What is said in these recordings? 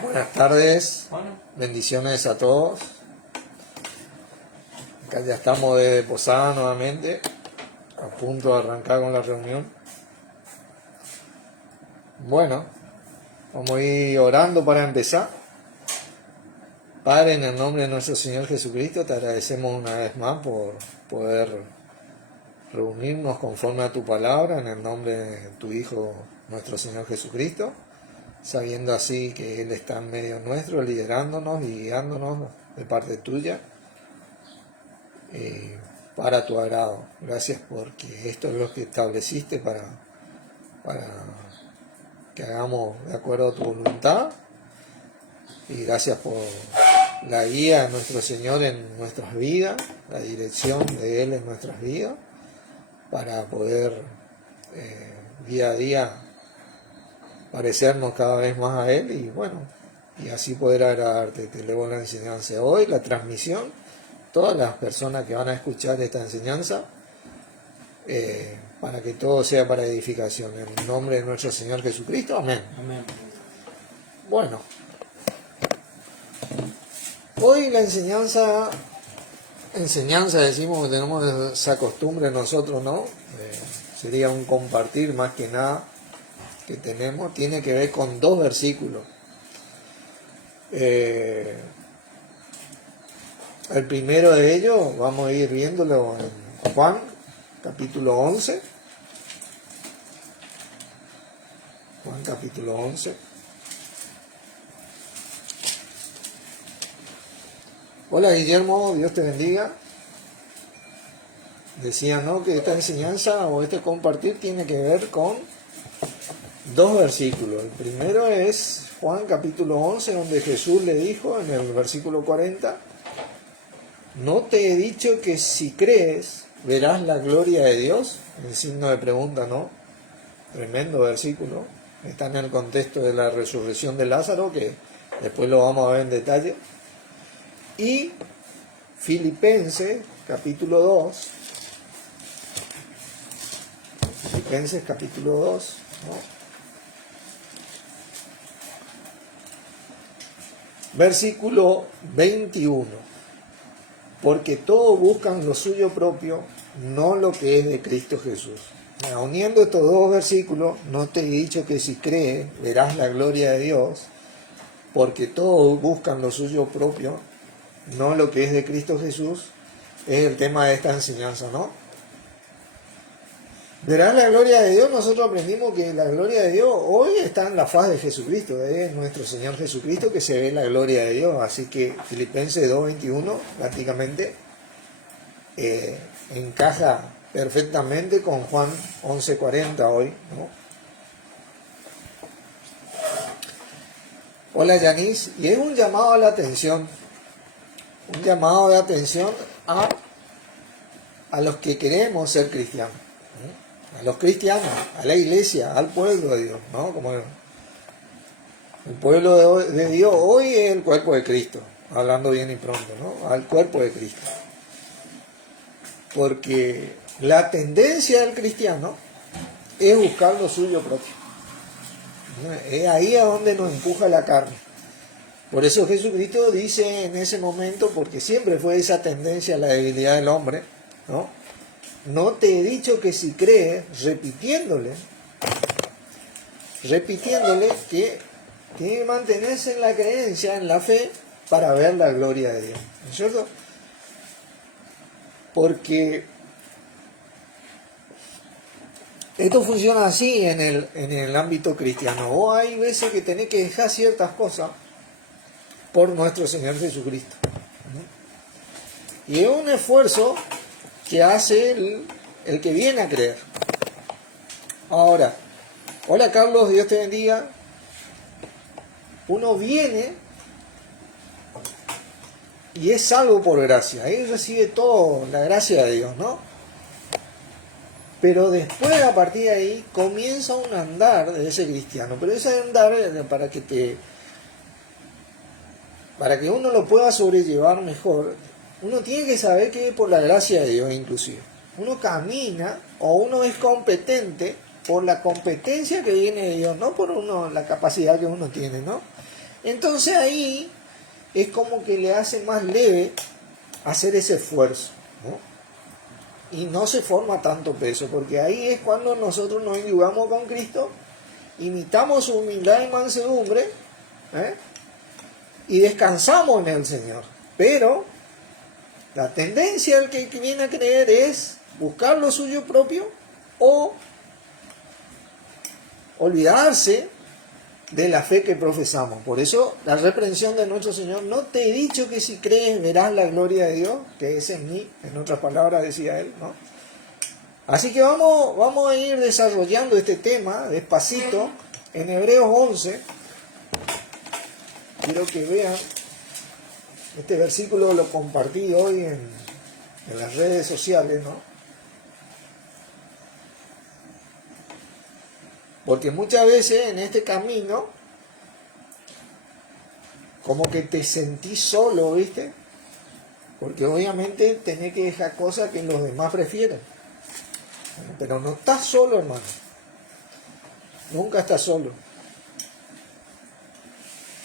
Buenas tardes, Bueno, bendiciones a todos. Acá ya estamos de posada nuevamente, a punto de arrancar con la reunión. Bueno, vamos a ir orando para empezar. Padre, en el nombre de nuestro Señor Jesucristo, te agradecemos una vez más por poder reunirnos conforme a tu palabra, en el nombre de tu Hijo, nuestro Señor Jesucristo, sabiendo así que Él está en medio nuestro, liderándonos y guiándonos de parte tuya, para tu agrado. Gracias porque esto es lo que estableciste para que hagamos de acuerdo a tu voluntad, y gracias por la guía de nuestro Señor en nuestras vidas, la dirección de Él en nuestras vidas, para poder día a día parecernos cada vez más a Él y bueno, y así poder agradarte. Te elevo la enseñanza de hoy, la transmisión, todas las personas que van a escuchar esta enseñanza, para que todo sea para edificación. En el nombre de nuestro Señor Jesucristo, amén. amén. Bueno, hoy la enseñanza decimos que tenemos esa costumbre nosotros, ¿no? Sería un compartir más que nada que tenemos, tiene que ver con dos versículos. El primero de ellos vamos a ir viéndolo en Juan, capítulo 11. Juan, capítulo 11. Hola Guillermo, Dios te bendiga. Decía, ¿no?, que esta enseñanza o este compartir tiene que ver con dos versículos. El primero es Juan capítulo 11, donde Jesús le dijo en el versículo 40, ¿no te he dicho que si crees verás la gloria de Dios? En signo de pregunta, ¿no? Tremendo versículo. Está en el contexto de la resurrección de Lázaro, que después lo vamos a ver en detalle. Y Filipenses capítulo 2. Filipenses capítulo 2, ¿no? Versículo 21. Porque todos buscan lo suyo propio, no lo que es de Cristo Jesús. Uniendo estos dos versículos, no te he dicho que si crees verás la gloria de Dios, porque todos buscan lo suyo propio, no lo que es de Cristo Jesús, es el tema de esta enseñanza, ¿no? Verás la gloria de Dios. Nosotros aprendimos que la gloria de Dios hoy está en la faz de Jesucristo, es nuestro Señor Jesucristo que se ve la gloria de Dios. Así que Filipenses 2.21 prácticamente encaja perfectamente con Juan 11.40 hoy, ¿no? Hola Yanis, y es un llamado a la atención, a los que queremos ser cristianos, ¿no? A los cristianos, a la iglesia, al pueblo de Dios, ¿no? Como el pueblo de Dios hoy es el cuerpo de Cristo, hablando bien y pronto, ¿no? Al cuerpo de Cristo. Porque la tendencia del cristiano es buscar lo suyo propio, ¿no? Es ahí a donde nos empuja la carne. Por eso Jesucristo dice en ese momento, porque siempre fue esa tendencia a la debilidad del hombre, ¿no? No te he dicho que si crees, repitiéndole que tiene que mantenerse en la creencia, en la fe, para ver la gloria de Dios, ¿no es cierto? Porque esto funciona así en el ámbito cristiano. O hay veces que tenés que dejar ciertas cosas por nuestro Señor Jesucristo, ¿no? Y es un esfuerzo que hace el que viene a creer. Ahora, hola Carlos, Dios te bendiga. Uno viene y es salvo por gracia. Ahí recibe toda la gracia de Dios, ¿no? Pero después, a partir de ahí, comienza un andar de ese cristiano. Pero ese andar, para que uno lo pueda sobrellevar mejor, uno tiene que saber que es por la gracia de Dios inclusive. Uno camina o uno es competente por la competencia que viene de Dios, no por la capacidad que uno tiene, ¿no? Entonces ahí es como que le hace más leve hacer ese esfuerzo, ¿no? Y no se forma tanto peso, porque ahí es cuando nosotros nos enyugamos con Cristo, imitamos su humildad y mansedumbre, ¿eh? Y descansamos en el Señor. Pero la tendencia del que viene a creer es buscar lo suyo propio o olvidarse de la fe que profesamos. Por eso la reprensión de nuestro Señor: no te he dicho que si crees verás la gloria de Dios, que es en mí, en otras palabras decía él, ¿no? Así que vamos a ir desarrollando este tema despacito en Hebreos 11. Quiero que vean, este versículo lo compartí hoy en las redes sociales, ¿no? Porque muchas veces en este camino, como que te sentís solo, ¿viste? Porque obviamente tenés que dejar cosas que los demás prefieren. Pero no estás solo, hermano. Nunca estás solo.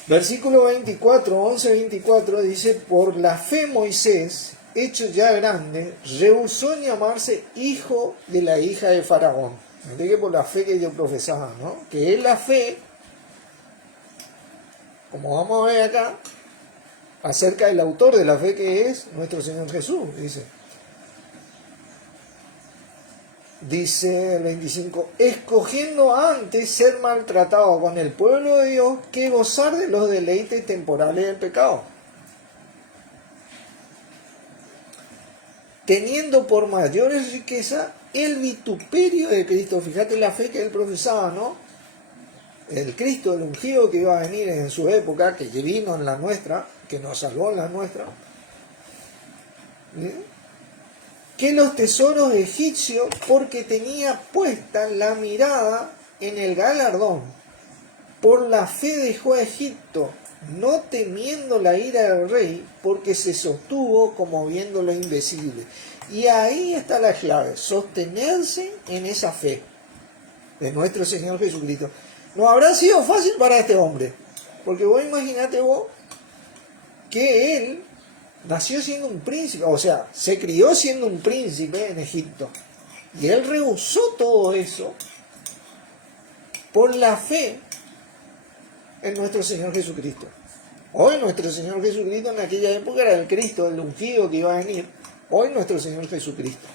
Versículo 24, 11-24 dice: por la fe Moisés, hecho ya grande, rehusó en llamarse hijo de la hija de Faraón. Fíjate que por la fe que yo profesaba, ¿no? Que es la fe, como vamos a ver acá, acerca del autor de la fe, que es nuestro Señor Jesús, dice. Dice el 25: escogiendo antes ser maltratado con el pueblo de Dios que gozar de los deleites temporales del pecado, teniendo por mayores riqueza el vituperio de Cristo. Fíjate la fe que él profesaba, ¿no? El Cristo, el ungido que iba a venir en su época, que vino en la nuestra, que nos salvó en la nuestra. ¿Sí? Que los tesoros egipcios, porque tenía puesta la mirada en el galardón. Por la fe dejó a Egipto, no temiendo la ira del rey, porque se sostuvo como viendo lo invisible. Y ahí está la clave: sostenerse en esa fe de nuestro Señor Jesucristo. No habrá sido fácil para este hombre, porque vos imaginate vos que él nació siendo un príncipe, o sea, se crió siendo un príncipe en Egipto, y él rehusó todo eso por la fe en nuestro Señor Jesucristo. Hoy nuestro Señor Jesucristo en aquella época era el Cristo, el ungido que iba a venir. Hoy nuestro Señor Jesucristo.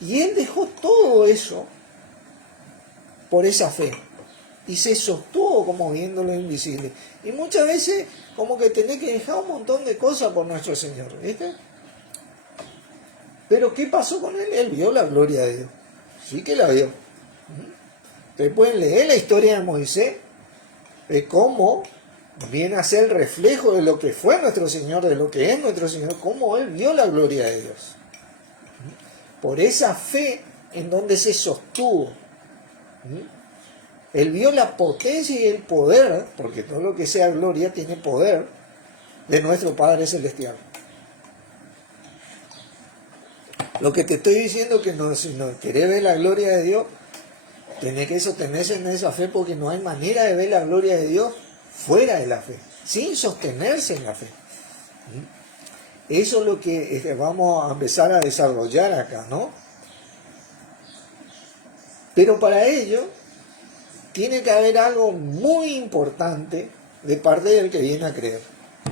Y él dejó todo eso por esa fe. Y se sostuvo como viendo lo invisible. Y muchas veces como que tenés que dejar un montón de cosas por nuestro Señor, ¿viste? Pero ¿qué pasó con él? Él vio la gloria de Dios. Sí que la vio. Ustedes pueden leer la historia de Moisés, de cómo viene a ser el reflejo de lo que fue nuestro Señor, de lo que es nuestro Señor, cómo él vio la gloria de Dios. Por esa fe en donde se sostuvo. Él vio la potencia y el poder, porque todo lo que sea gloria tiene poder, de nuestro Padre Celestial. Lo que te estoy diciendo es que si no querés ver la gloria de Dios, tenés que sostenerse en esa fe, porque no hay manera de ver la gloria de Dios fuera de la fe, sin sostenerse en la fe. Eso es lo que vamos a empezar a desarrollar acá, ¿no? Pero para ello tiene que haber algo muy importante de parte del que viene a creer.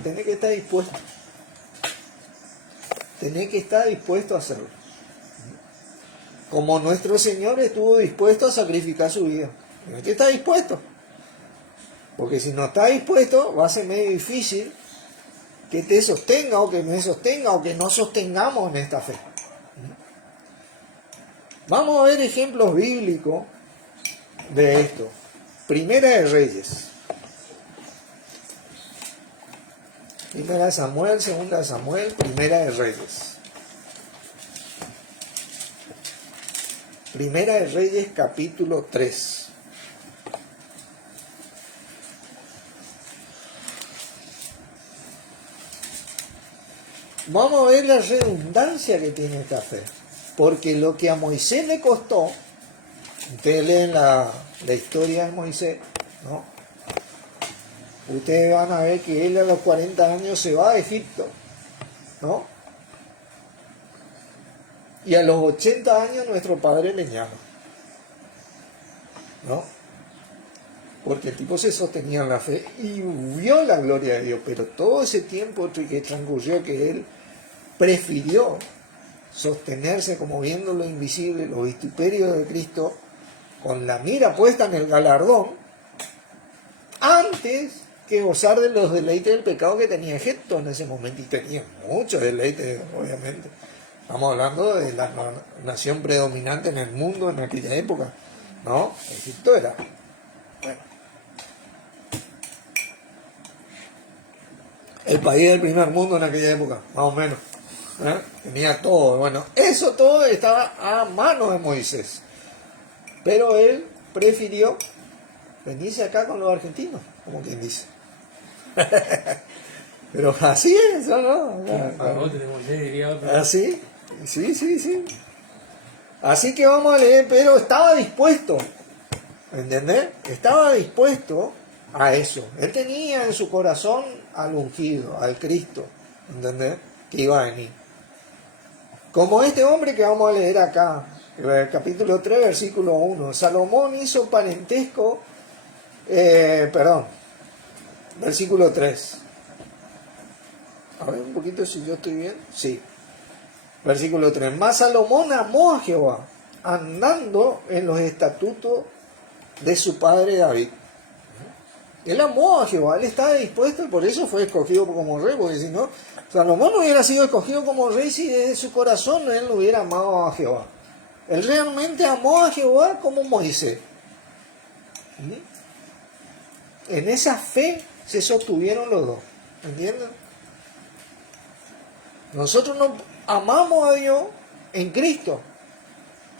Tenés que estar dispuesto. Tenés que estar dispuesto a hacerlo. Como nuestro Señor estuvo dispuesto a sacrificar su vida. Tenés que estar dispuesto. Porque si no está dispuesto, va a ser medio difícil que te sostenga o que me sostenga o que no sostengamos en esta fe. Vamos a ver ejemplos bíblicos de esto. Primera de Reyes. Primera de Samuel, segunda de Samuel, primera de Reyes. Primera de Reyes, capítulo 3. Vamos a ver la redundancia que tiene esta fe. Porque lo que a Moisés le costó, ustedes leen la historia de Moisés, ¿no? ustedes van a ver que él a los 40 años se va a Egipto, ¿no? Y a los 80 años nuestro padre le llama, ¿no? Porque el tipo se sostenía en la fe y vio la gloria de Dios, pero todo ese tiempo que transcurrió, que él prefirió sostenerse como viendo lo invisible, los vituperios de Cristo, con la mira puesta en el galardón, antes que gozar de los deleites del pecado que tenía Egipto en ese momento, y tenía muchos deleites, obviamente. Estamos hablando de la nación predominante en el mundo en aquella época, ¿no? Egipto era, bueno, el país del primer mundo en aquella época, más o menos. Tenía todo. Bueno, eso todo estaba a mano de Moisés. Pero él prefirió venirse acá con los argentinos, como quien dice. Pero así es, ¿no? Así, sí. Así que vamos a leer, pero estaba dispuesto, ¿entendés? Estaba dispuesto a eso. Él tenía en su corazón al ungido, al Cristo, ¿entendés? Que iba a venir. Como este hombre que vamos a leer acá, el capítulo 3, versículo 1. Salomón hizo parentesco, versículo 3. A ver un poquito si yo estoy bien. Sí. Versículo 3. Mas Salomón amó a Jehová, andando en los estatutos de su padre David. Él amó a Jehová, él estaba dispuesto y por eso fue escogido como rey, porque si no, Salomón no hubiera sido escogido como rey si desde su corazón él no hubiera amado a Jehová. Él realmente amó a Jehová como Moisés. En esa fe se sostuvieron los dos, ¿entienden? Nosotros no amamos a Dios en Cristo,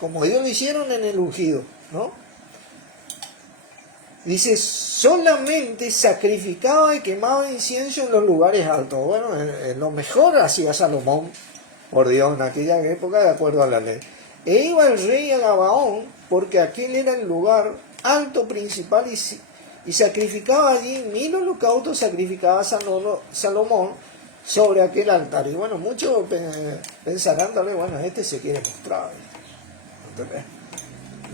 como ellos lo hicieron en el ungido, ¿no? Dice, solamente sacrificaba y quemaba incienso en los lugares altos. Bueno, lo mejor hacía Salomón, por Dios, en aquella época, de acuerdo a la ley. E iba el rey a Gabaón, porque aquel era el lugar alto principal, y sacrificaba allí 1000 holocaustos, sacrificaba Salomón sobre aquel altar. Y bueno, muchos pensarán, bueno, este se quiere mostrar.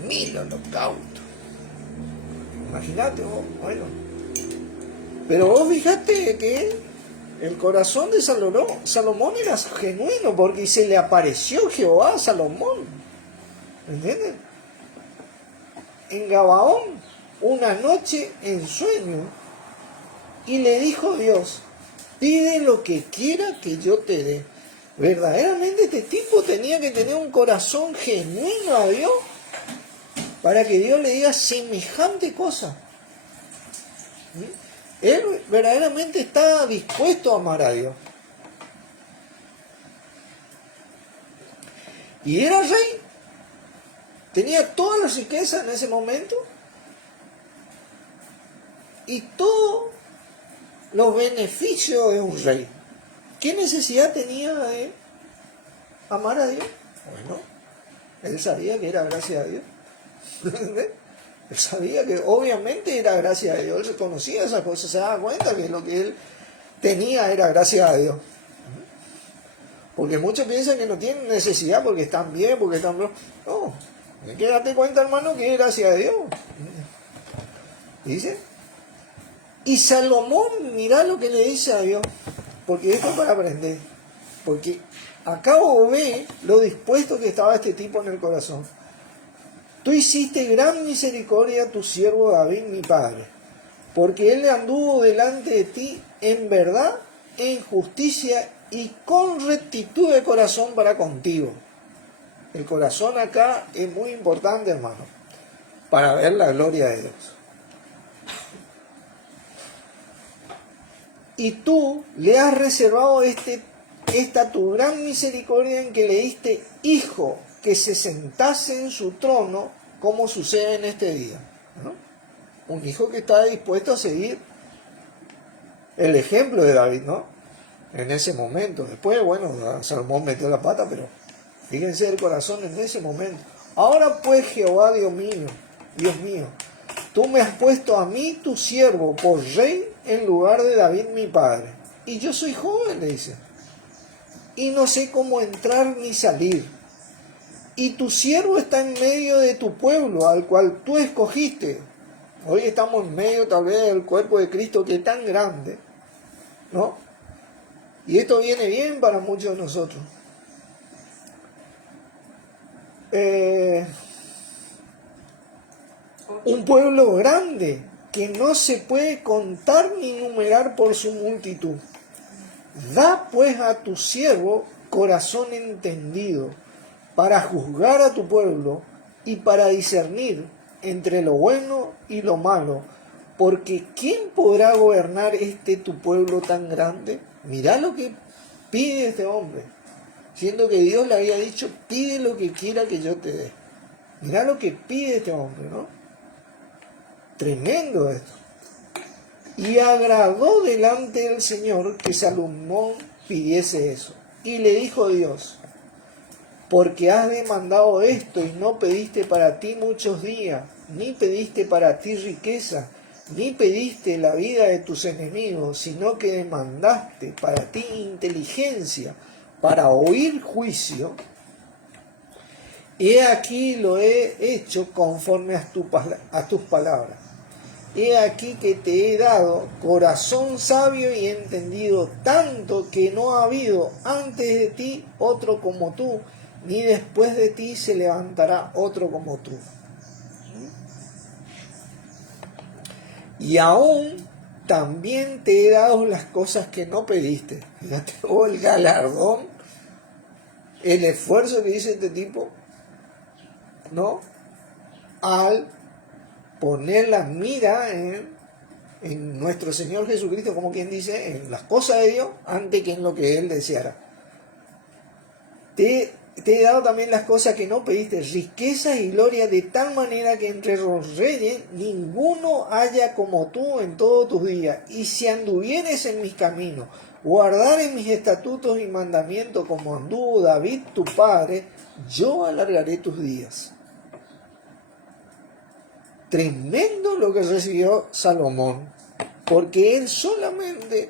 1000 holocaustos. Imagínate vos, bueno. Pero vos fijate que el corazón de Salomón era genuino, porque se le apareció Jehová a Salomón. ¿Entienden? En Gabaón, una noche en sueño, y le dijo Dios, pide lo que quiera que yo te dé. Verdaderamente este tipo tenía que tener un corazón genuino a Dios, para que Dios le diga semejante cosa. Él verdaderamente estaba dispuesto a amar a Dios. Y era rey. Tenía toda la riqueza en ese momento. Y todos los beneficios de un rey. ¿Qué necesidad tenía de amar a Dios? Bueno, él sabía que era gracias a Dios. Él sabía que obviamente era gracias a Dios, él reconocía esas cosas, se daba cuenta que lo que él tenía era gracias a Dios. Porque muchos piensan que no tienen necesidad porque están bien, porque están... No, hay que darte cuenta, hermano, que es gracias a Dios. Dice, y Salomón, mirá lo que le dice a Dios, porque esto es para aprender, porque acabo de ver lo dispuesto que estaba este tipo en el corazón. Tú hiciste gran misericordia a tu siervo David, mi padre, porque él anduvo delante de ti en verdad, en justicia y con rectitud de corazón para contigo. El corazón acá es muy importante, hermano, para ver la gloria de Dios. Y tú le has reservado esta tu gran misericordia en que le diste hijo que se sentase en su trono, como sucede en este día, ¿no? Un hijo que está dispuesto a seguir el ejemplo de David, ¿no? En ese momento. Después, bueno, Salomón metió la pata, pero fíjense el corazón en ese momento. Ahora pues, Jehová, Dios mío, tú me has puesto a mí, tu siervo, por rey en lugar de David mi padre. Y yo soy joven, le dice, y no sé cómo entrar ni salir. Y tu siervo está en medio de tu pueblo, al cual tú escogiste. Hoy estamos en medio tal vez del cuerpo de Cristo, que es tan grande, ¿no? Y esto viene bien para muchos de nosotros. Un pueblo grande que no se puede contar ni numerar por su multitud. Da pues a tu siervo corazón entendido para juzgar a tu pueblo y para discernir entre lo bueno y lo malo, porque ¿quién podrá gobernar tu pueblo tan grande? Mirá lo que pide este hombre, siendo que Dios le había dicho, pide lo que quiera que yo te dé. Mirá lo que pide este hombre, ¿no? Tremendo esto. Y agradó delante del Señor que Salomón pidiese eso. Y le dijo Dios, porque has demandado esto y no pediste para ti muchos días, ni pediste para ti riqueza, ni pediste la vida de tus enemigos, sino que demandaste para ti inteligencia, para oír juicio. He aquí lo he hecho conforme a tus palabras. He aquí que te he dado corazón sabio y entendido, tanto que no ha habido antes de ti otro como tú, ni después de ti se levantará otro como tú. Y aún también te he dado las cosas que no pediste. Fíjate, el galardón, el esfuerzo que dice este tipo, ¿no? Al poner la mira en nuestro Señor Jesucristo, como quien dice, en las cosas de Dios, antes que en lo que Él deseara. Te he dado también las cosas que no pediste, riquezas y gloria, de tal manera que entre los reyes ninguno haya como tú en todos tus días. Y si anduvieres en mis caminos, guardares mis estatutos y mandamientos como anduvo David tu padre, yo alargaré tus días. Tremendo lo que recibió Salomón, porque él solamente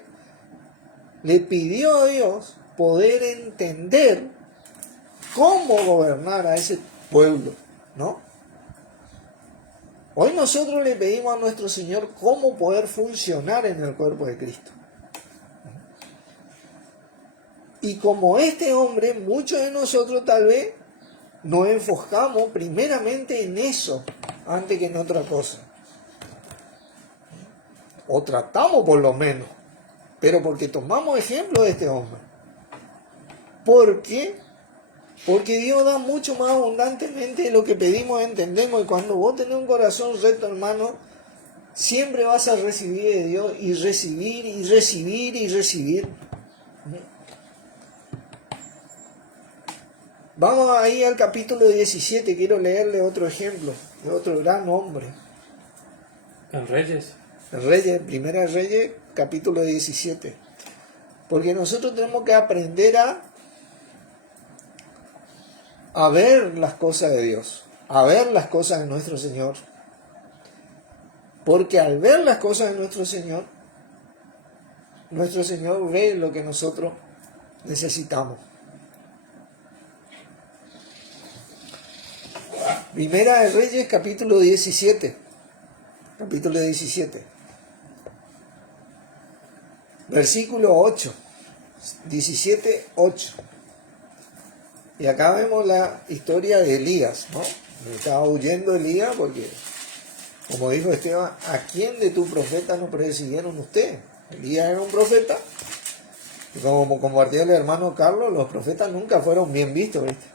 le pidió a Dios poder entender cómo gobernar a ese pueblo, ¿no? Hoy nosotros le pedimos a nuestro Señor cómo poder funcionar en el cuerpo de Cristo. Y como este hombre, muchos de nosotros tal vez nos enfocamos primeramente en eso, antes que en otra cosa. O tratamos por lo menos, pero porque tomamos ejemplo de este hombre. ¿Por qué? Porque Dios da mucho más abundantemente de lo que pedimos y entendemos. Y cuando vos tenés un corazón recto, hermano, siempre vas a recibir de Dios y recibir y recibir y recibir. Vamos ahí al capítulo 17, quiero leerle otro ejemplo de otro gran hombre. En Reyes. Reyes, Primera Reyes, capítulo 17. Porque nosotros tenemos que aprender a ver las cosas de Dios, a ver las cosas de nuestro Señor. Porque al ver las cosas de nuestro Señor ve lo que nosotros necesitamos. Primera de Reyes, capítulo 17. Capítulo 17. Versículo 8. 17, 8. Y acá vemos la historia de Elías, ¿no? Estaba huyendo Elías porque, como dijo Esteban, ¿a quién de tus profetas no persiguieron ustedes? Elías era un profeta. Y como compartió el hermano Carlos, los profetas nunca fueron bien vistos, ¿viste?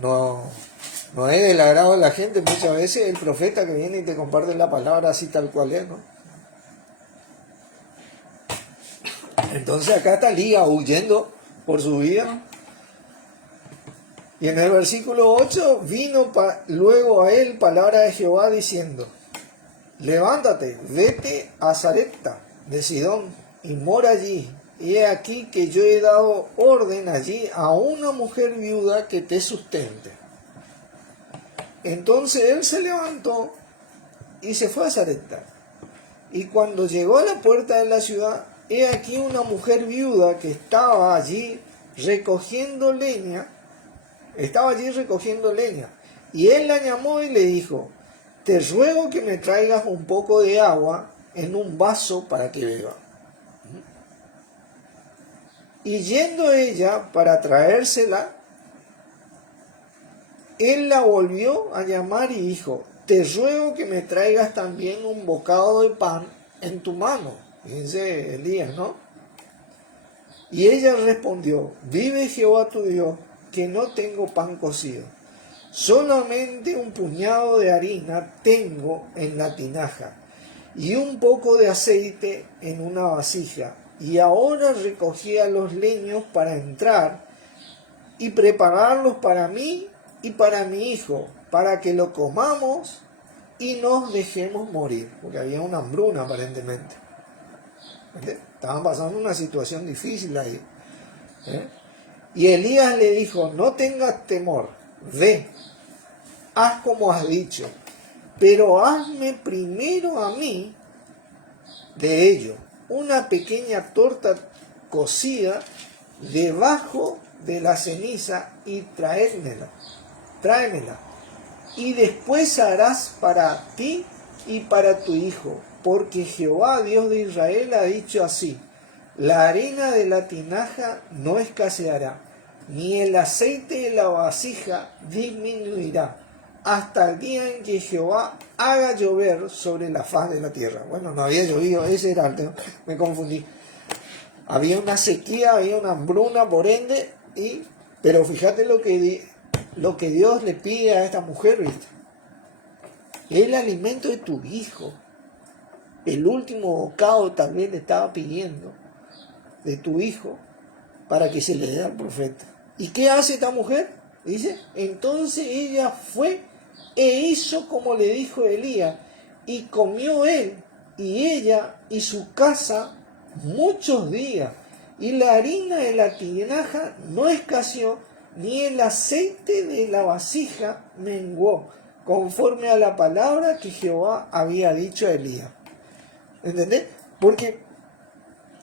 No es del agrado de la gente muchas veces el profeta que viene y te comparte la palabra así tal cual es, ¿no? Entonces acá está Elías huyendo por su vida. Y en el versículo 8 vino luego a él palabra de Jehová diciendo: levántate, vete a Sarepta de Sidón y mora allí. Y he aquí que yo he dado orden allí a una mujer viuda que te sustente. Entonces él se levantó y se fue a Sarepta. Y cuando llegó a la puerta de la ciudad, he aquí una mujer viuda que estaba allí recogiendo leña. Y él la llamó y le dijo: te ruego que me traigas un poco de agua en un vaso para que beba. Y yendo ella para traérsela, él la volvió a llamar y dijo: te ruego que me traigas también un bocado de pan en tu mano. Fíjense Elías, ¿no? Y ella respondió: vive Jehová tu Dios, que no tengo pan cocido. Solamente un puñado de harina tengo en la tinaja y un poco de aceite en una vasija. Y ahora recogía los leños para entrar y prepararlos para mí y para mi hijo, para que lo comamos y nos dejemos morir. Porque había una hambruna aparentemente. Estaban pasando una situación difícil ahí. Y Elías le dijo: no tengas temor, ve, haz como has dicho, pero hazme primero a mí de ello una pequeña torta cocida debajo de la ceniza y tráemela. Y después harás para ti y para tu hijo, porque Jehová, Dios de Israel, ha dicho así: la harina de la tinaja no escaseará, ni el aceite de la vasija disminuirá, hasta el día en que Jehová haga llover sobre la faz de la tierra. Bueno, no había llovido, ese era el tema, me confundí. Había una sequía, había una hambruna, por ende, pero fíjate lo que Dios le pide a esta mujer, ¿viste? El alimento de tu hijo. El último bocado también le estaba pidiendo de tu hijo para que se le dé al profeta. ¿Y qué hace esta mujer? Dice: entonces ella fue e hizo como le dijo Elías, y comió él y ella y su casa muchos días, y la harina de la tinaja no escaseó, ni el aceite de la vasija menguó, conforme a la palabra que Jehová había dicho a Elías. ¿Entendés? Porque,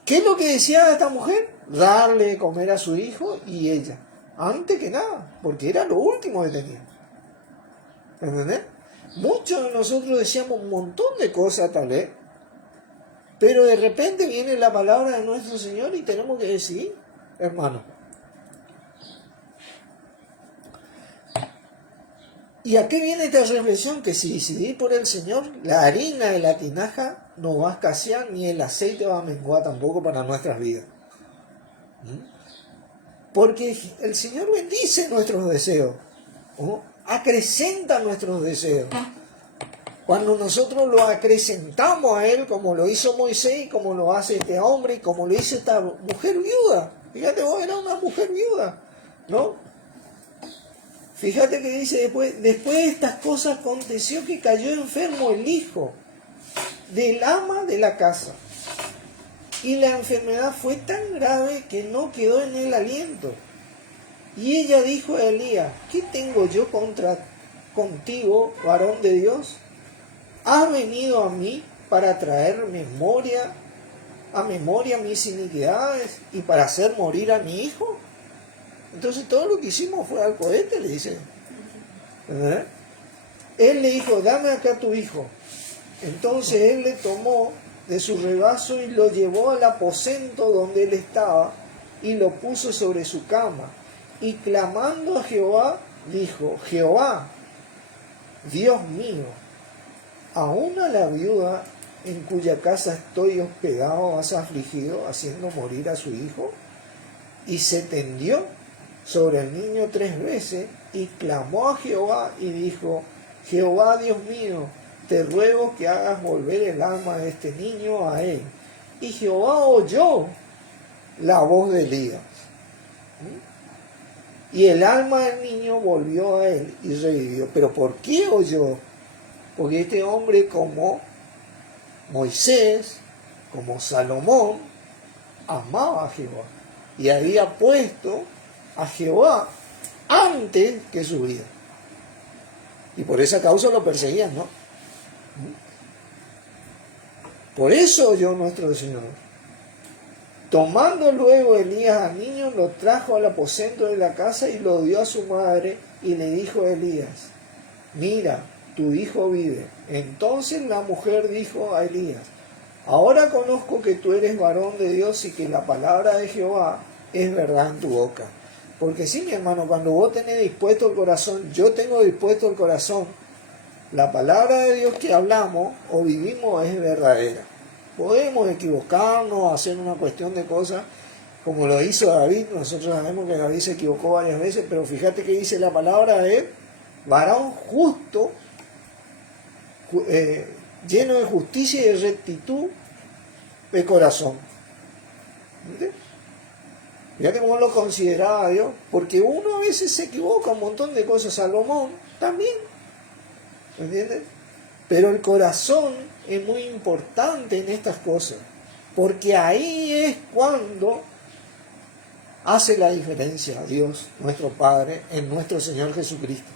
¿qué es lo que decía esta mujer? Darle de comer a su hijo y ella. Antes que nada, porque era lo último que tenía. ¿Entendés? Muchos de nosotros decíamos un montón de cosas tal vez, pero de repente viene la palabra de nuestro Señor y tenemos que decidir, hermano. ¿Y a qué viene esta reflexión? Que si decidí por el Señor, la harina de la tinaja no va a escasear, ni el aceite va a menguar tampoco para nuestras vidas. Porque el Señor bendice nuestros deseos, acrecenta nuestros deseos. Cuando nosotros lo acrecentamos a Él, como lo hizo Moisés, como lo hace este hombre, y como lo hizo esta mujer viuda. Fíjate vos, era una mujer viuda, ¿no? Fíjate que dice después de estas cosas aconteció que cayó enfermo el hijo del ama de la casa. Y la enfermedad fue tan grave que no quedó en el aliento. Y ella dijo a Elías: ¿qué tengo yo contigo, varón de Dios? ¿Has venido a mí para traer a memoria mis iniquidades y para hacer morir a mi hijo? Entonces todo lo que hicimos fue al cohete, le dice. ¿Verdad? Él le dijo: dame acá tu hijo. Entonces él le tomó de su regazo y lo llevó al aposento donde él estaba y lo puso sobre su cama. Y clamando a Jehová, dijo: Jehová, Dios mío, aún a la viuda en cuya casa estoy hospedado has afligido, haciendo morir a su hijo. Y se tendió sobre el niño 3 veces y clamó a Jehová y dijo: Jehová, Dios mío, te ruego que hagas volver el alma de este niño a él. Y Jehová oyó la voz de Elías. Y el alma del niño volvió a él y revivió. ¿Pero por qué oyó? Porque este hombre, como Moisés, como Salomón, amaba a Jehová. Y había puesto a Jehová antes que su vida. Y por esa causa lo perseguían, ¿no? Por eso oyó nuestro Señor. Tomando luego Elías al niño, lo trajo al aposento de la casa y lo dio a su madre, y le dijo a Elías: mira, tu hijo vive. Entonces la mujer dijo a Elías: ahora conozco que tú eres varón de Dios y que la palabra de Jehová es verdad en tu boca. Porque sí, mi hermano, cuando vos tenés dispuesto el corazón, yo tengo dispuesto el corazón, la palabra de Dios que hablamos o vivimos es verdadera. Podemos equivocarnos, hacer una cuestión de cosas, como lo hizo David. Nosotros sabemos que David se equivocó varias veces, pero fíjate que dice la palabra de él: varón justo, lleno de justicia y de rectitud de corazón. ¿Entiendes? Fíjate cómo lo consideraba Dios, porque uno a veces se equivoca un montón de cosas. Salomón también, ¿entiendes? Pero el corazón es muy importante en estas cosas, porque ahí es cuando hace la diferencia Dios, nuestro Padre, en nuestro Señor Jesucristo.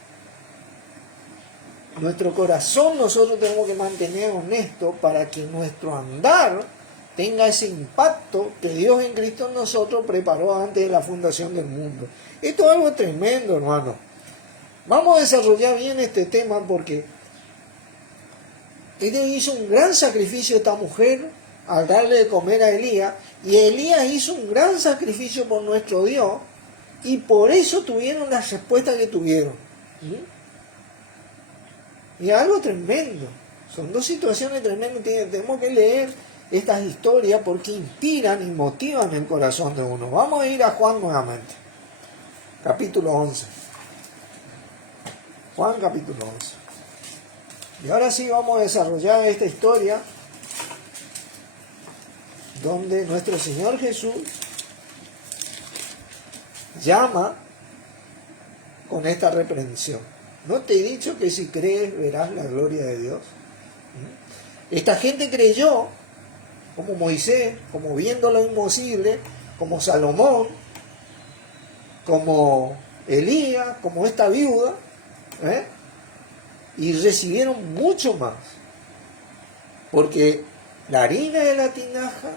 Nuestro corazón nosotros tenemos que mantener honesto para que nuestro andar tenga ese impacto que Dios en Cristo en nosotros preparó antes de la fundación del mundo. Esto es algo tremendo, hermano. Vamos a desarrollar bien este tema porque ella hizo un gran sacrificio a esta mujer al darle de comer a Elías, y Elías hizo un gran sacrificio por nuestro Dios, y por eso tuvieron la respuesta que tuvieron. Y algo tremendo. Son dos situaciones tremendas. Tenemos que leer estas historias porque inspiran y motivan el corazón de uno. Vamos a ir a Juan nuevamente. Capítulo 11. Juan capítulo 11. Y ahora sí vamos a desarrollar esta historia donde nuestro Señor Jesús llama con esta reprensión. ¿No te he dicho que si crees verás la gloria de Dios? Esta gente creyó, como Moisés, como viendo lo imposible, como Salomón, como Elías, como esta viuda, y recibieron mucho más, porque la harina de la tinaja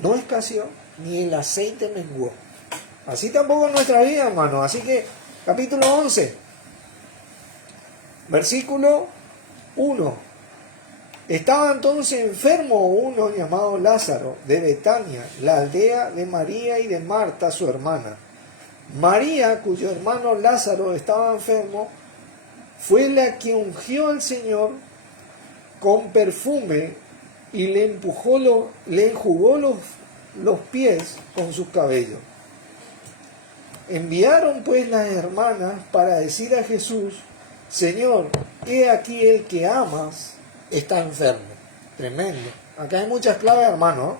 no escaseó, ni el aceite menguó. Así tampoco en nuestra vida, hermano. Así que, capítulo 11, versículo 1. Estaba entonces enfermo uno llamado Lázaro, de Betania, la aldea de María y de Marta, su hermana. María, cuyo hermano Lázaro estaba enfermo, fue la que ungió al Señor con perfume y le enjugó los pies con sus cabellos. Enviaron pues las hermanas para decir a Jesús: Señor, he aquí el que amas está enfermo. Tremendo. Acá hay muchas claves, hermano.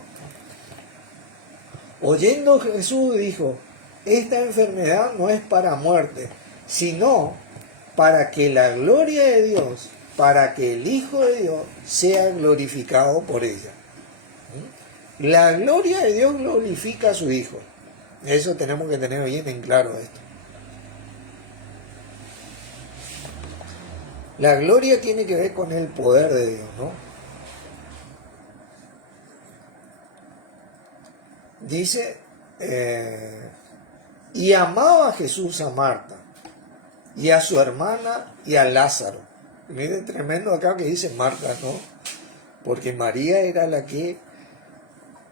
Oyendo Jesús dijo: esta enfermedad no es para muerte, sino para que la gloria de Dios, para que el Hijo de Dios sea glorificado por ella. La gloria de Dios glorifica a su Hijo. Eso tenemos que tener bien en claro esto. La gloria tiene que ver con el poder de Dios, ¿no? Dice, y amaba a Jesús a Marta, y a su hermana, y a Lázaro. Miren, tremendo acá que dice Marta, ¿no? Porque María era la que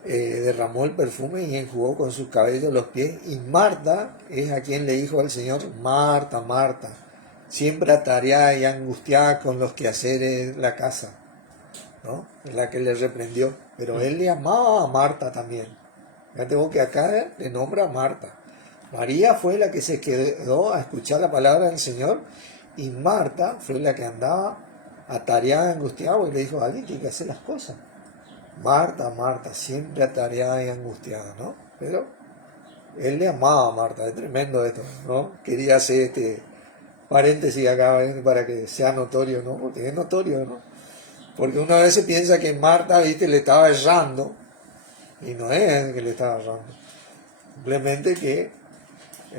derramó el perfume y enjugó con sus cabellos los pies, y Marta es a quien le dijo al Señor: Marta, Marta, siempre atareada y angustiada con los quehaceres de la casa, ¿no? Es la que le reprendió, pero él le amaba a Marta también. Fíjate vos que acá le nombra a Marta. María fue la que se quedó a escuchar la palabra del Señor, y Marta fue la que andaba atareada, angustiada, y le dijo: alguien tiene que hacer las cosas. Marta, Marta, siempre atareada y angustiada, ¿no? Pero él le amaba a Marta. Es tremendo esto, ¿no? Quería hacer este paréntesis acá para que sea notorio, ¿no? Porque es notorio, ¿no? Porque una vez se piensa que Marta, viste, le estaba errando, y no es que le estaba errando. Simplemente que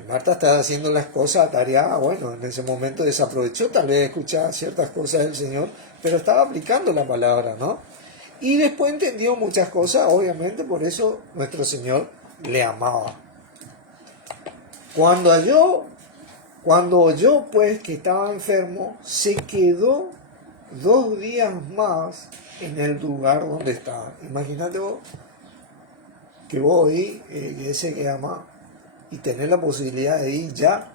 Marta estaba haciendo las cosas atareadas, bueno, en ese momento desaprovechó, tal vez escuchaba ciertas cosas del Señor, pero estaba aplicando la palabra, ¿no? Y después entendió muchas cosas, obviamente, por eso nuestro Señor le amaba. Cuando oyó pues que estaba enfermo, se quedó 2 días más en el lugar donde estaba. Imagínate vos que vos oí que ese que ama y tener la posibilidad de ir ya.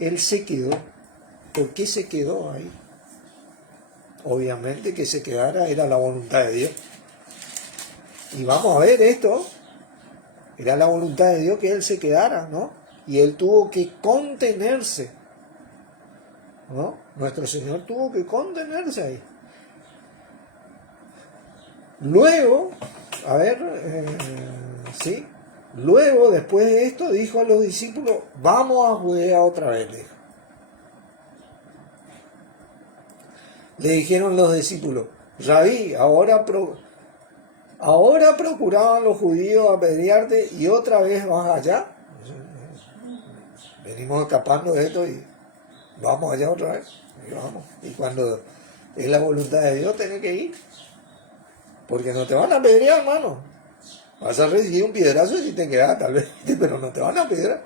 Él se quedó. ¿Por qué se quedó ahí? Obviamente que se quedara era la voluntad de Dios. Y vamos a ver esto. Era la voluntad de Dios que él se quedara, ¿no? Y él tuvo que contenerse, ¿no? Nuestro Señor tuvo que contenerse ahí. Luego, a ver, sí. Luego, después de esto, dijo a los discípulos, vamos a Judea otra vez, le dijo. Le dijeron los discípulos, Rabí, ahora procuraban los judíos apedrearte y otra vez vas allá. Venimos escapando de esto y vamos allá otra vez. Y vamos. Y cuando es la voluntad de Dios, tenés que ir. Porque no te van a apedrear, hermano. Vas a recibir un piedrazo y si te quedas, tal vez, pero no te van a apedrear.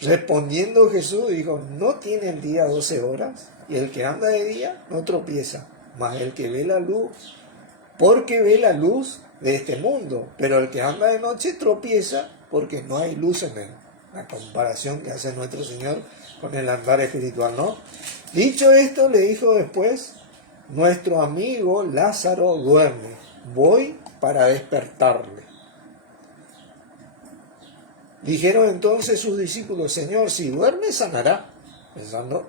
Respondiendo Jesús dijo, ¿no tiene el día 12 horas? Y el que anda de día no tropieza, mas el que ve la luz, porque ve la luz de este mundo, pero el que anda de noche tropieza porque no hay luz en él. La comparación que hace nuestro Señor con el andar espiritual, ¿no? Dicho esto, le dijo después, nuestro amigo Lázaro duerme, voy para despertarle. Dijeron entonces sus discípulos, Señor, si duerme sanará, pensando,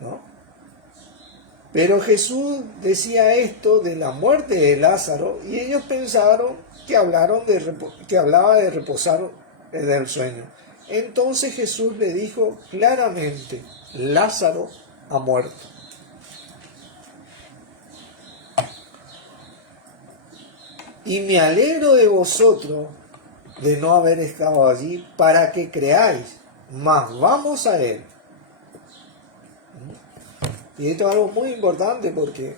¿no? Pero Jesús decía esto de la muerte de Lázaro y ellos pensaron que hablaba de reposar del sueño. Entonces Jesús le dijo claramente, Lázaro ha muerto. Y me alegro de vosotros de no haber estado allí para que creáis, mas vamos a él. Y esto es algo muy importante porque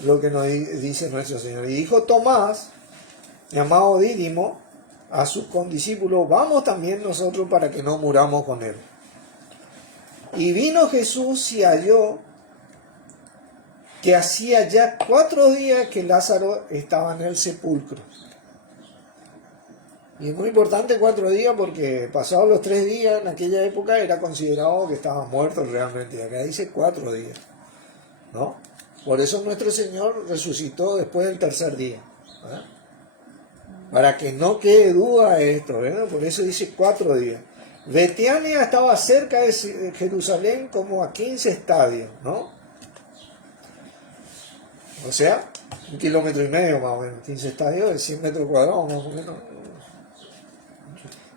lo que nos dice nuestro Señor. Y dijo Tomás, llamado Dídimo, a sus condiscípulos, vamos también nosotros para que no muramos con él. Y vino Jesús y halló que hacía ya 4 días que Lázaro estaba en el sepulcro. Y es muy importante 4 días porque pasados los 3 días en aquella época era considerado que estaba muerto realmente. Y acá dice 4 días, ¿no? Por eso nuestro Señor resucitó después del 3er día. Para que no quede duda de esto, ¿verdad? Por eso dice 4 días. Betania estaba cerca de Jerusalén como a 15 estadios, ¿no? O sea, 1,5 kilómetros más o menos. 15 estadios de 100 metros cuadrados más o menos.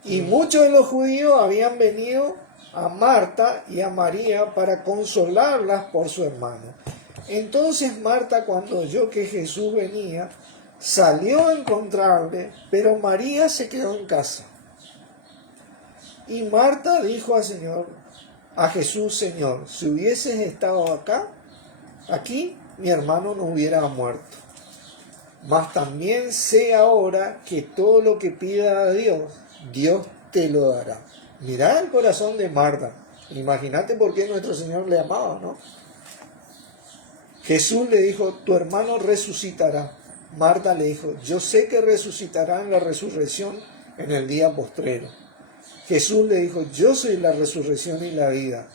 Y muchos de los judíos habían venido a Marta y a María para consolarlas por su hermano. Entonces Marta, cuando oyó que Jesús venía, salió a encontrarle, pero María se quedó en casa. Y Marta dijo a Jesús, Señor, si hubieses estado aquí, mi hermano no hubiera muerto. Mas también sé ahora que todo lo que pida a Dios, Dios te lo dará. Mirá el corazón de Marta. Imagínate por qué nuestro Señor le amaba, ¿no? Jesús le dijo, tu hermano resucitará. Marta le dijo, yo sé que resucitará en la resurrección en el día postrero. Jesús le dijo, yo soy la resurrección y la vida.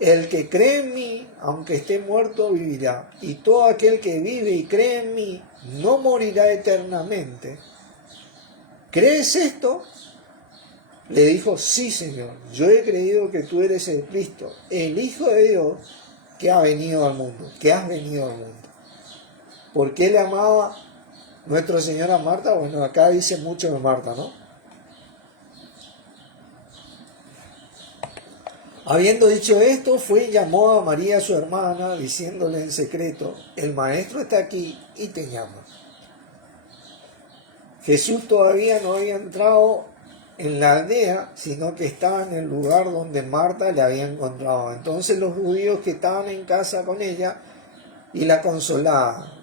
El que cree en mí, aunque esté muerto, vivirá. Y todo aquel que vive y cree en mí, no morirá eternamente. ¿Crees esto? Le dijo, sí, Señor, yo he creído que tú eres el Cristo, el Hijo de Dios, que has venido al mundo. ¿Por qué le amaba nuestro Señor a Marta? Bueno, acá dice mucho de Marta, ¿no? Habiendo dicho esto, fue y llamó a María, su hermana, diciéndole en secreto, el maestro está aquí y te llama. Jesús todavía no había entrado en la aldea, sino que estaba en el lugar donde Marta le había encontrado. Entonces los judíos que estaban en casa con ella y la consolaban.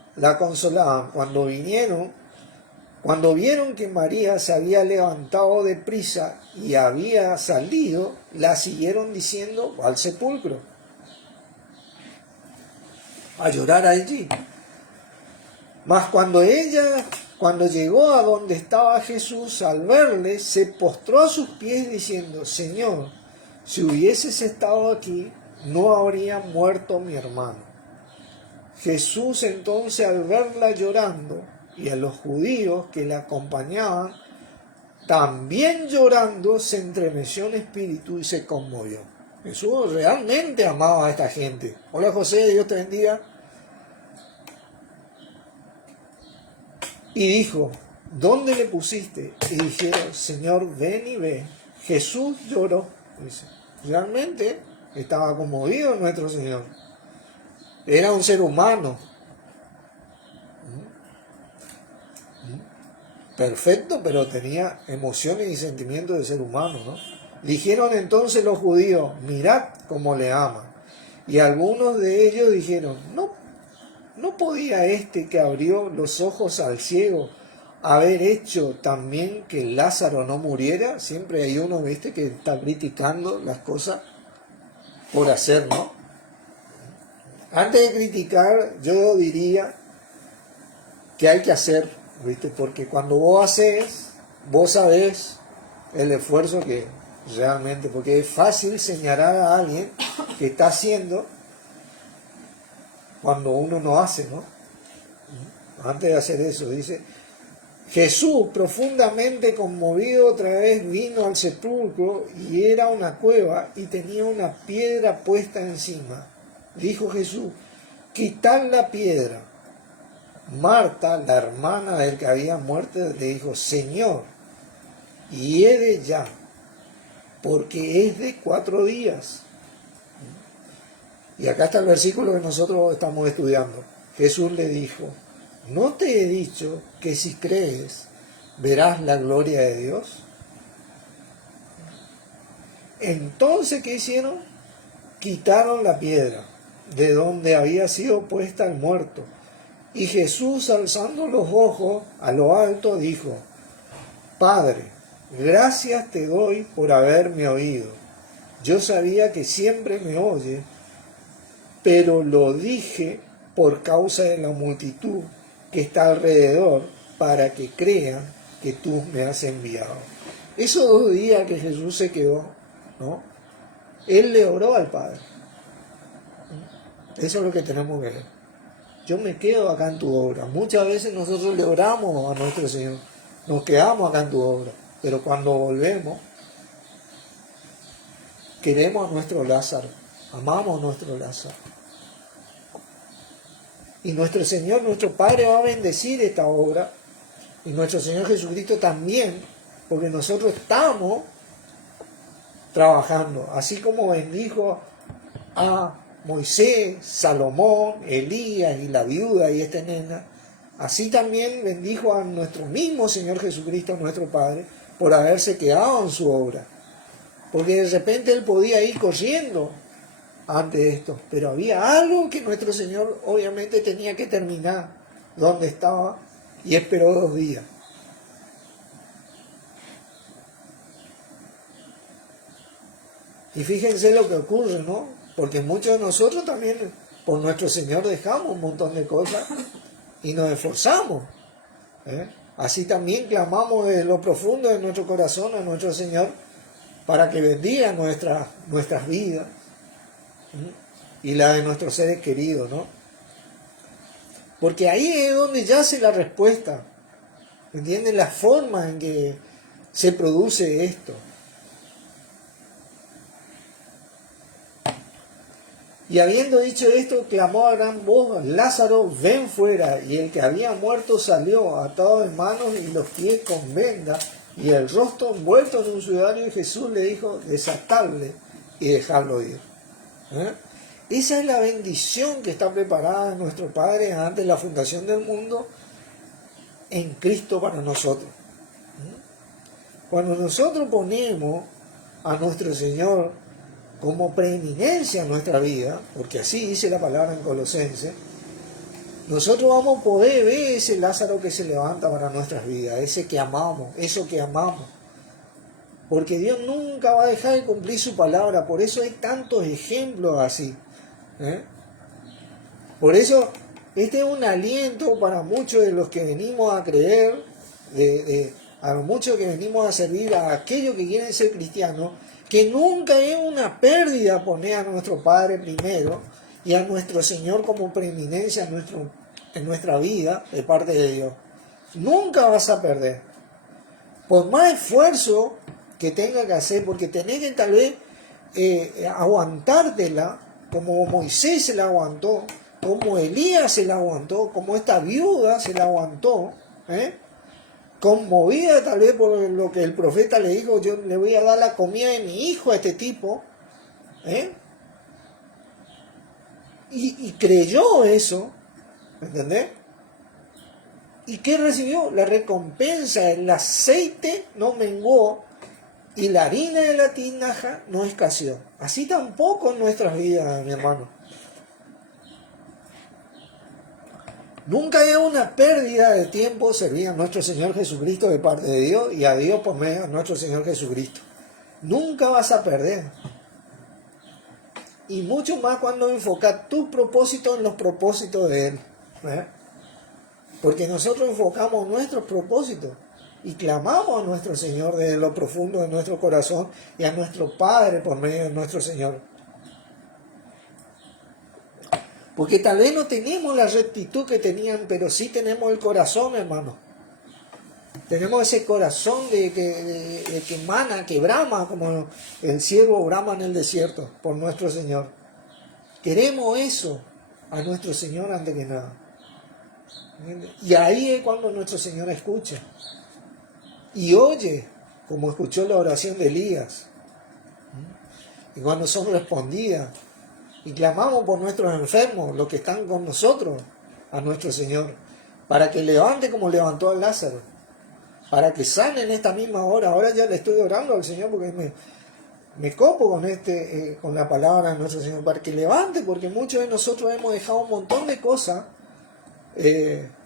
Cuando vieron que María se había levantado de prisa y había salido, la siguieron diciendo al sepulcro, a llorar allí. Mas cuando llegó a donde estaba Jesús, al verle, se postró a sus pies diciendo, Señor, si hubieses estado aquí, no habría muerto mi hermano. Jesús entonces, al verla llorando, y a los judíos que la acompañaban, también llorando, se entremeció en espíritu y se conmovió. Jesús realmente amaba a esta gente. Hola José, Dios te bendiga. Y dijo, ¿dónde le pusiste? Y dijeron, Señor, ven y ve. Jesús lloró. Dice, realmente estaba conmovido nuestro Señor. Era un ser humano. Perfecto, pero tenía emociones y sentimientos de ser humano, ¿no? Dijeron entonces los judíos, mirad cómo le aman. Y algunos de ellos dijeron, ¿no podía este que abrió los ojos al ciego haber hecho también que Lázaro no muriera? Siempre hay uno, ¿viste?, que está criticando las cosas por hacer, ¿no? Antes de criticar, yo diría que hay que hacer, ¿viste? Porque cuando vos haces, vos sabés el esfuerzo que realmente, porque es fácil señalar a alguien que está haciendo cuando uno no hace, ¿no? Antes de hacer eso, dice, Jesús, profundamente conmovido, otra vez vino al sepulcro y era una cueva y tenía una piedra puesta encima. Dijo Jesús, quitad la piedra. Marta, la hermana del que había muerto, le dijo, Señor, hiede ya, porque es de 4 días. Y acá está el versículo que nosotros estamos estudiando. Jesús le dijo, ¿no te he dicho que si crees verás la gloria de Dios? Entonces, ¿qué hicieron? Quitaron la piedra de donde había sido puesta el muerto. Y Jesús, alzando los ojos a lo alto, dijo, Padre, gracias te doy por haberme oído. Yo sabía que siempre me oyes, pero lo dije por causa de la multitud que está alrededor, para que crean que tú me has enviado. Esos 2 días que Jesús se quedó, ¿no?, Él le oró al Padre. Eso es lo que tenemos que ver. Yo me quedo acá en tu obra. Muchas veces nosotros le oramos a nuestro Señor, nos quedamos acá en tu obra, pero cuando volvemos, queremos a nuestro Lázaro, amamos a nuestro Lázaro. Y nuestro Señor, nuestro Padre, va a bendecir esta obra, y nuestro Señor Jesucristo también, porque nosotros estamos trabajando, así como bendijo a Moisés, Salomón, Elías y la viuda y esta nena, así también bendijo a nuestro mismo Señor Jesucristo, nuestro Padre, por haberse quedado en su obra. Porque de repente Él podía ir corriendo ante esto, pero había algo que nuestro Señor obviamente tenía que terminar donde estaba, y esperó 2 días. Y fíjense lo que ocurre, ¿no? Porque muchos de nosotros también por nuestro Señor dejamos un montón de cosas y nos esforzamos, ¿eh? Así también clamamos desde lo profundo de nuestro corazón a nuestro Señor para que bendiga nuestras vidas, y la de nuestros seres queridos, ¿no? Porque ahí es donde yace la respuesta, ¿entienden? La forma en que se produce esto. Y habiendo dicho esto, clamó a gran voz, Lázaro, ven fuera. Y el que había muerto salió, atado de manos y los pies con venda, y el rostro envuelto en un sudario, y Jesús le dijo, desatadle y dejadlo ir. Esa es la bendición que está preparada en nuestro Padre antes de la fundación del mundo en Cristo para nosotros. Cuando nosotros ponemos a nuestro Señor como preeminencia en nuestra vida, porque así dice la palabra en Colosenses, nosotros vamos a poder ver ese Lázaro que se levanta para nuestras vidas, ese que amamos, eso que amamos. Porque Dios nunca va a dejar de cumplir su palabra, por eso hay tantos ejemplos así. Por eso este es un aliento para muchos de los que venimos a creer, a muchos que venimos a servir, a aquellos que quieren ser cristianos, que nunca es una pérdida poner a nuestro Padre primero y a nuestro Señor como preeminencia en nuestra vida de parte de Dios. Nunca vas a perder. Por más esfuerzo que tenga que hacer, porque tenés que tal vez aguantártela, como Moisés se la aguantó, como Elías se la aguantó, como esta viuda se la aguantó, conmovida tal vez por lo que el profeta le dijo, yo le voy a dar la comida de mi hijo a este tipo, y creyó eso, ¿entendés? ¿Y qué recibió? La recompensa, el aceite no menguó y la harina de la tinaja no escaseó. Así tampoco en nuestras vidas, mi hermano. Nunca es una pérdida de tiempo servir a nuestro Señor Jesucristo de parte de Dios y a Dios por medio de nuestro Señor Jesucristo. Nunca vas a perder. Y mucho más cuando enfocas tus propósitos en los propósitos de Él. Porque nosotros enfocamos nuestros propósitos y clamamos a nuestro Señor desde lo profundo de nuestro corazón y a nuestro Padre por medio de nuestro Señor. Porque tal vez no tenemos la rectitud que tenían, pero sí tenemos el corazón, hermano. Tenemos ese corazón de que emana, que brama, como el ciervo brama en el desierto, por nuestro Señor. Queremos eso a nuestro Señor antes que nada. Y ahí es cuando nuestro Señor escucha. Y oye, como escuchó la oración de Elías. Y cuando son respondidas. Y clamamos por nuestros enfermos, los que están con nosotros, a nuestro Señor, para que levante como levantó a Lázaro, para que sane en esta misma hora. Ahora ya le estoy orando al Señor porque me copo con la palabra de nuestro Señor, para que levante, porque muchos de nosotros hemos dejado un montón de cosas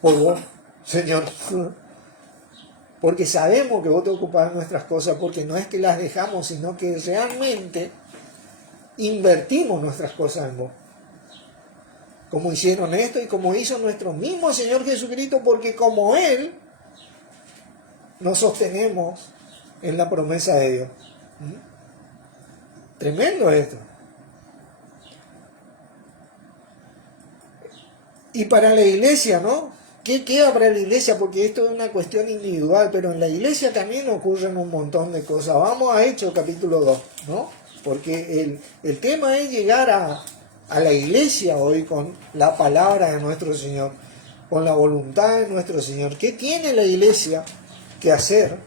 por vos, Señor. Porque sabemos que vos te ocupás de nuestras cosas, porque no es que las dejamos, sino que realmente invertimos nuestras cosas en vos. Como hicieron esto y como hizo nuestro mismo Señor Jesucristo, porque como Él nos sostenemos en la promesa de Dios. Tremendo esto. Y para la iglesia, ¿no? ¿Qué queda para la iglesia? Porque esto es una cuestión individual, pero en la iglesia también ocurren un montón de cosas. Vamos a Hechos capítulo 2, ¿no? Porque el tema es llegar a la iglesia hoy con la palabra de nuestro Señor, con la voluntad de nuestro Señor. ¿Qué tiene la iglesia que hacer?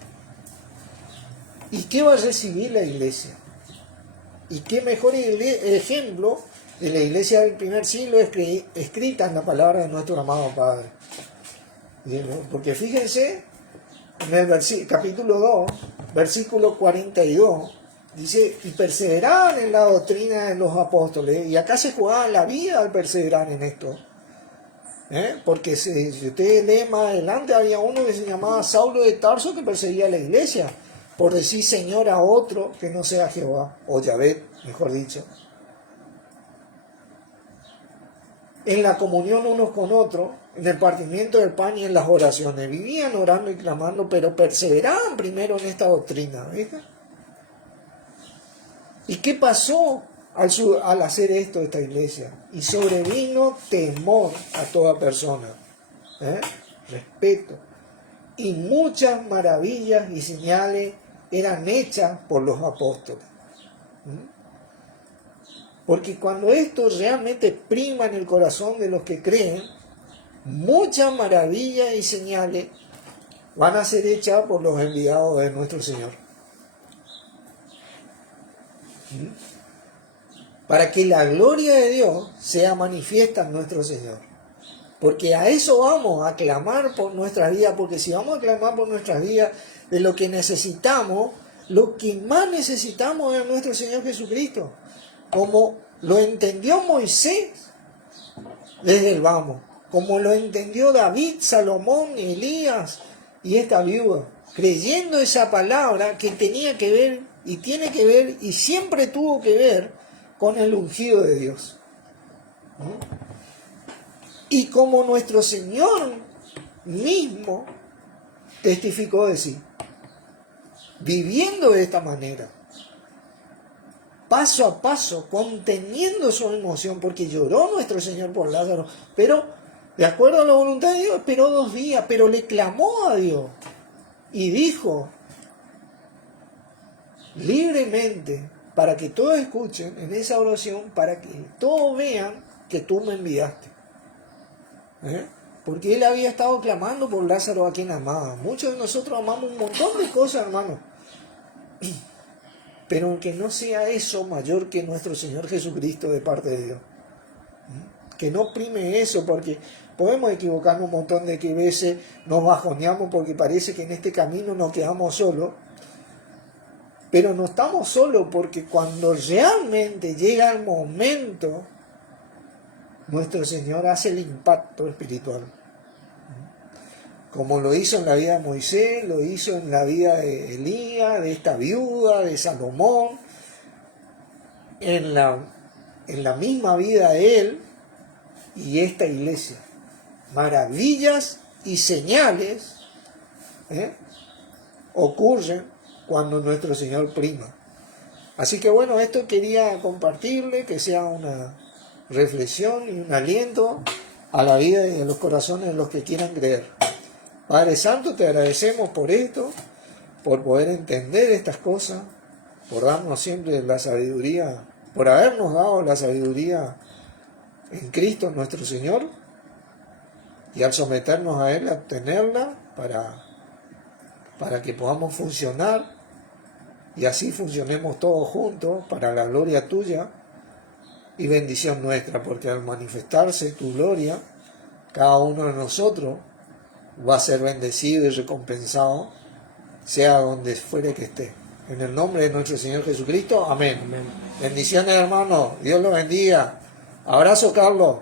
¿Y qué va a recibir la iglesia? ¿Y qué mejor ejemplo de la iglesia del primer siglo escrita en la palabra de nuestro amado Padre? Porque fíjense, en el capítulo 2, versículo 42, dice, y perseveraban en la doctrina de los apóstoles, y acá se jugaba la vida al perseverar en esto. Porque si ustedes leen más adelante, había uno que se llamaba Saulo de Tarso que perseguía a la iglesia, por decir Señor a otro que no sea Jehová, o Yahvé, mejor dicho. En la comunión unos con otros, en el partimiento del pan y en las oraciones. Vivían orando y clamando, pero perseveraban primero en esta doctrina. ¿Viste? ¿Y qué pasó al hacer esto esta iglesia? Y sobrevino temor a toda persona. Respeto. Y muchas maravillas y señales eran hechas por los apóstoles. Porque cuando esto realmente prima en el corazón de los que creen, muchas maravillas y señales van a ser hechas por los enviados de nuestro Señor. Para que la gloria de Dios sea manifiesta en nuestro Señor. Porque a eso vamos, a clamar por nuestras vidas, porque si vamos a clamar por nuestras vidas, de lo que necesitamos, lo que más necesitamos es nuestro Señor Jesucristo. Como lo entendió Moisés desde el vamos, como lo entendió David, Salomón, Elías y esta viuda, creyendo esa palabra que tenía que ver y tiene que ver y siempre tuvo que ver con el ungido de Dios. Y como nuestro Señor mismo testificó de sí, viviendo de esta manera, paso a paso, conteniendo su emoción, porque lloró nuestro Señor por Lázaro, pero de acuerdo a la voluntad de Dios, esperó 2 días, pero le clamó a Dios y dijo libremente, para que todos escuchen en esa oración, para que todos vean que tú me enviaste. Porque él había estado clamando por Lázaro a quien amaba. Muchos de nosotros amamos un montón de cosas, hermano, pero que no sea eso mayor que nuestro Señor Jesucristo de parte de Dios. Que no prime eso, porque podemos equivocarnos un montón de que veces nos bajoneamos porque parece que en este camino nos quedamos solos, pero no estamos solos porque cuando realmente llega el momento, nuestro Señor hace el impacto espiritual. Como lo hizo en la vida de Moisés, lo hizo en la vida de Elías, de esta viuda, de Salomón, en la misma vida de él y esta iglesia. Maravillas y señales ocurren cuando nuestro Señor prima. Así que bueno, esto quería compartirle, que sea una reflexión y un aliento a la vida y a los corazones de los que quieran creer. Padre Santo, te agradecemos por esto, por poder entender estas cosas, por darnos siempre la sabiduría, por habernos dado la sabiduría en Cristo nuestro Señor, y al someternos a Él, a obtenerla para que podamos funcionar, y así funcionemos todos juntos para la gloria tuya y bendición nuestra, porque al manifestarse tu gloria, cada uno de nosotros va a ser bendecido y recompensado, sea donde fuere que esté. En el nombre de nuestro Señor Jesucristo, amén. Amén. Bendiciones, hermanos. Dios los bendiga. Abrazo, Carlos.